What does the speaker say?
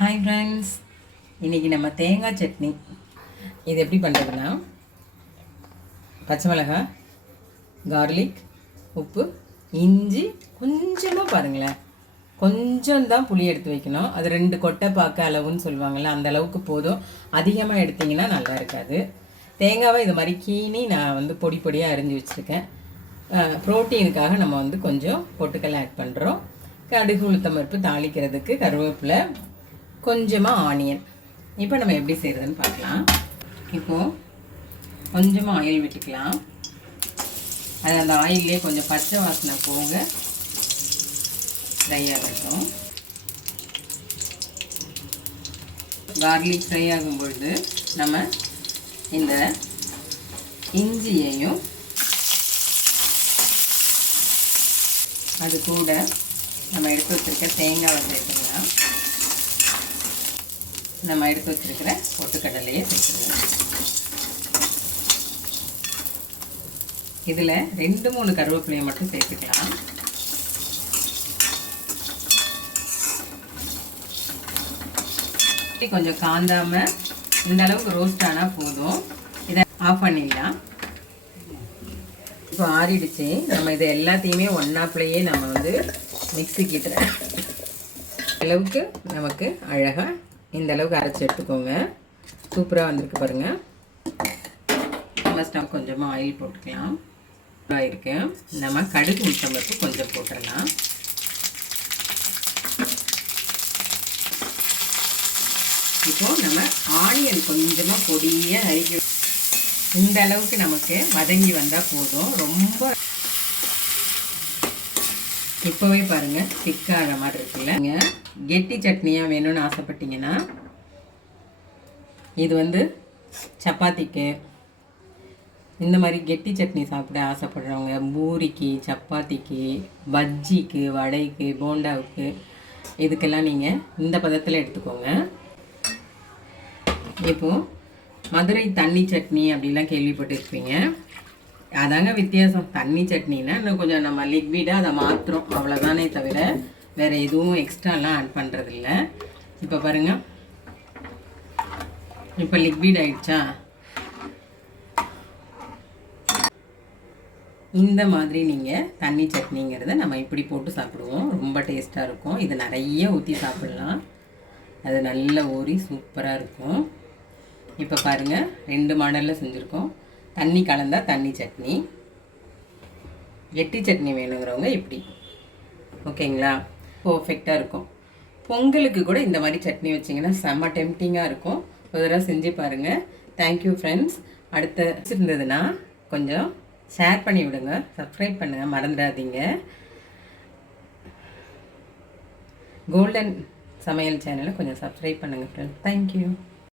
Hi friends இன்றைக்கி நம்ம தேங்காய் சட்னி. இது எப்படி பண்ணுறதுன்னா பச்சை மிளகாய் கார்லிக் உப்பு இஞ்சி கொஞ்சமாக பாருங்களேன். கொஞ்சம் தான் புளி எடுத்து வைக்கணும். அது ரெண்டு கொட்டை பார்க்க அளவுன்னு சொல்லுவாங்கள்ல அந்த அளவுக்கு போதும். அதிகமாக எடுத்திங்கன்னா நல்லா இருக்காது. தேங்காவை இது மாதிரி கீனி நான் வந்து பொடி பொடியாக அரிஞ்சு வச்சுருக்கேன். ப்ரோட்டீனுக்காக நம்ம வந்து கொஞ்சம் பொட்டுக்கல் ஆட் பண்ணுறோம் கடுகு உளுத்தம் பருப்பு தாளிக்கிறதுக்கு கருவேப்பிலை கொஞ்சமாக ஆனியன். இப்போ நம்ம எப்படி செய்கிறதுன்னு பார்க்கலாம். இப்போது கொஞ்சமாக ஆயில் விட்டுக்கலாம். அது அந்த ஆயிலே கொஞ்சம் பச்சை வாசனை போங்க ஃப்ரை ஆகட்டும் கார்லிக் ஃப்ரை ஆகும் பொழுது நம்ம இந்த இஞ்சியையும் அது கூட நம்ம எடுத்து வச்சுருக்க தேங்காவை சேர்த்துக்கலாம். நம்ம எடுத்து வச்சுருக்கிற பொட்டுக்கடலையை சேர்த்துருவோம் இதில் ரெண்டு மூணு கருவேப்பிலையை மட்டும் சேர்த்துக்கலாம். கொஞ்சம் காந்தாமல் இந்த அளவுக்கு ரோஸ்ட் ஆனால் போதும். இதை ஆஃப் பண்ணிடலாம். இப்போ ஆறிடுச்சு. நம்ம இதை எல்லாத்தையுமே ஒன்னாப்பிலையே நம்ம வந்து மிக்ஸி அளவுக்கு நமக்கு அழகாக இந்த அளவுக்கு அரைச்சி எடுத்துக்கோங்க. சூப்பராக வந்திருக்கு பாருங்கள் நம்ம கொஞ்சமாக ஆயில் போட்டுக்கலாம். இருக்கு. நம்ம கடுகு உளுத்தம்பருப்பு கொஞ்சம் போட்டுடலாம் இப்போது நம்ம ஆனியன் கொஞ்சமாக பொடியாக அரிக்க இந்த அளவுக்கு நமக்கு வதங்கி வந்தால் போதும். ரொம்ப இப்போவே பாருங்கள் திக்காகிற மாதிரி இருக்குல்ல. நீங்கள் கெட்டி சட்னியாக வேணும்னு ஆசைப்பட்டீங்கன்னா இது வந்து சப்பாத்திக்கு இந்த மாதிரி கெட்டி சட்னி சாப்பிட ஆசைப்படுறவங்க பூரிக்கு சப்பாத்திக்கு பஜ்ஜிக்கு வடைக்கு போண்டாவுக்கு இதுக்கெல்லாம் நீங்கள் இந்த பதத்தில் எடுத்துக்கோங்க. இப்போது மதுரை தண்ணி சட்னி அப்படிலாம் கேள்விப்பட்டிருப்பீங்க. அதாங்க வித்தியாசம். தண்ணி சட்னினா இன்னும் கொஞ்சம் நம்ம லிக்விடாக அதை மாற்றுறோம் அவ்வளோதானே தவிர வேறு எதுவும் எக்ஸ்ட்ராலாம் ஆட் பண்ணுறதில்ல இப்போ பாருங்கள் இப்போ லிக்விட் ஆயிடுச்சா? இந்த மாதிரி நீங்கள் தண்ணி சட்னிங்கிறத நம்ம இப்படி போட்டு சாப்பிடுவோம். ரொம்ப டேஸ்ட்டாக இருக்கும். இது நிறைய ஊற்றி சாப்பிட்லாம். அது நல்ல ஊறி சூப்பராக இருக்கும். இப்போ பாருங்கள் ரெண்டு மாடலில் செஞ்சுருக்கோம். தண்ணி கலந்தால் தண்ணி சட்னி. எட்டி சட்னி வேணுங்கிறவங்க இப்படி. ஓகேங்களா? பர்ஃபெக்டாக இருக்கும். பொங்கலுக்கு கூட இந்த மாதிரி சட்னி வச்சிங்கன்னா செம்ம டெம்டிங்காக இருக்கும். ஒரு தடவை செஞ்சு பாருங்கள் தேங்க்யூ ஃப்ரெண்ட்ஸ் அடுத்த இருந்ததுன்னா கொஞ்சம் ஷேர் பண்ணி விடுங்க. சப்ஸ்கிரைப் பண்ணுங்கள் மறந்துடாதீங்க. கோல்டன் சமையல் சேனலை கொஞ்சம் சப்ஸ்கிரைப் பண்ணுங்கள் ஃப்ரெண்ட்ஸ் தேங்க்யூ